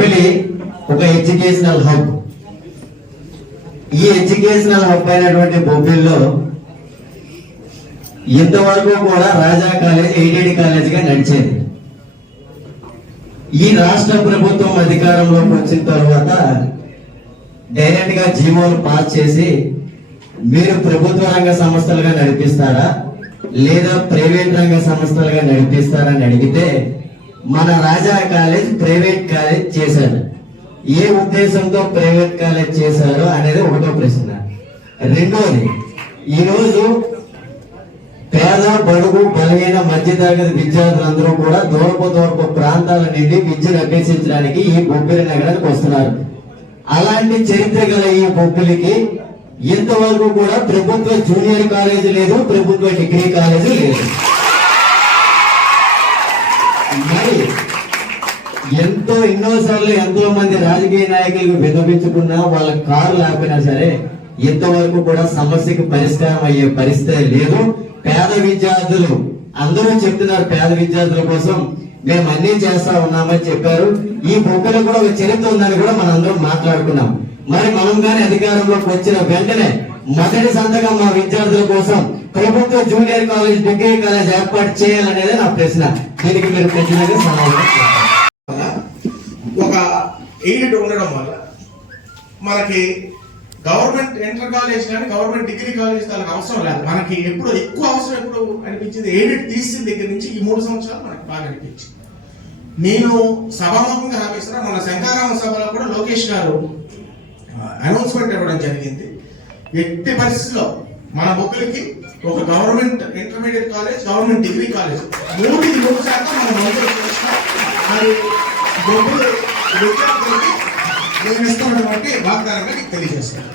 బొబ్బిలి ఒక educational hub. ఈ educational hub అయినటువంటి బొబ్బిలిలో ఇంతవరకు కూడా రాజా కాలేజ్ ఎయిడెడ్ కాలేజ్ గా నడిచేది. ఈ రాష్ట్ర ప్రభుత్వం అధికారంలోకి వచ్చిన తర్వాత డైరెక్ట్ గా జీవోలు పాస్ చేసి మీరు ప్రభుత్వ రంగ సంస్థలుగా నడిపిస్తారా లేదా ప్రైవేట్ రంగ సంస్థలుగా నడిపిస్తారా అని అడిగితే మన రాజా కాలేజ్ ప్రైవేట్ కాలేజ్ చేశారు. ఏ ఉద్దేశంతో ప్రైవేట్ కాలేజ్ చేశారు అనేది ఒకటో ప్రశ్న. రెండోది, ఈరోజు పేద బడుగు బలహీన మధ్యతరగతి విద్యార్థులందరూ కూడా దూరపు ప్రాంతాల నుండి విద్యను అభ్యసించడానికి ఈ బొబ్బిలి నగరానికి వస్తున్నారు. అలాంటి చరిత్ర గల ఈ బొబ్బిలికి ఇంతవరకు కూడా ప్రభుత్వ జూనియర్ కాలేజీ లేదు, ప్రభుత్వ డిగ్రీ కాలేజీ లేదు. మరి ఎన్నోసార్లు ఎంతో మంది రాజకీయ నాయకులకు విన్నవించుకున్నా వాళ్ళ కారు లేకపోయినా సరే ఇంతవరకు కూడా సమస్యకు పరిష్కారం అయ్యే పరిస్థితి లేదు. పేద విద్యార్థులు అందరూ చెప్తున్నారు, పేద విద్యార్థుల కోసం మేము అన్ని చేస్తా ఉన్నామని చెప్పారు. ఈ బొబ్బిలో కూడా ఒక చరిత్ర ఉందని కూడా మనందరం మాట్లాడుకున్నాం. మరి మనం కానీ అధికారంలోకి వచ్చిన వెంటనే మొదటి సంతకం మా విద్యార్థుల కోసం ప్రభుత్వ జూనియర్ కాలేజ్ డిగ్రీ కాలేజ్ ఏర్పాటు చేయాలనేది నా ప్రశ్న. దీనికి మీరు ఖచ్చితంగా సమాధానం ఒక ఎయిడ్ ఉండడం వల్ల మనకి గవర్నమెంట్ ఇంటర్ కాలేజ్ కానీ గవర్నమెంట్ డిగ్రీ కాలేజ్ దానికి అవసరం లేదు. మనకి ఎప్పుడు ఎక్కువ అవసరం ఎప్పుడు అనిపించింది, ఎయిడెడ్ తీసిన దగ్గర నుంచి ఈ 3 సంవత్సరాలు మనకు బాగా అనిపించింది. నేను సభాముఖంగా హామీస్తున్నా, మన శంకరామ సభలో కూడా లోకేష్ గారు అనౌన్స్మెంట్ ఇవ్వడం జరిగింది. ఎట్టి పరిస్థితుల్లో మన బొబ్బిలికి ఒక government intermediate college, government degree college 3% మనం మంజూరు చేస్తాం. అది బొబ్బిలి విద్యార్థులకి నేను ఇస్తున్నటువంటి వాగ్దానంగా నీకు తెలియజేస్తాను.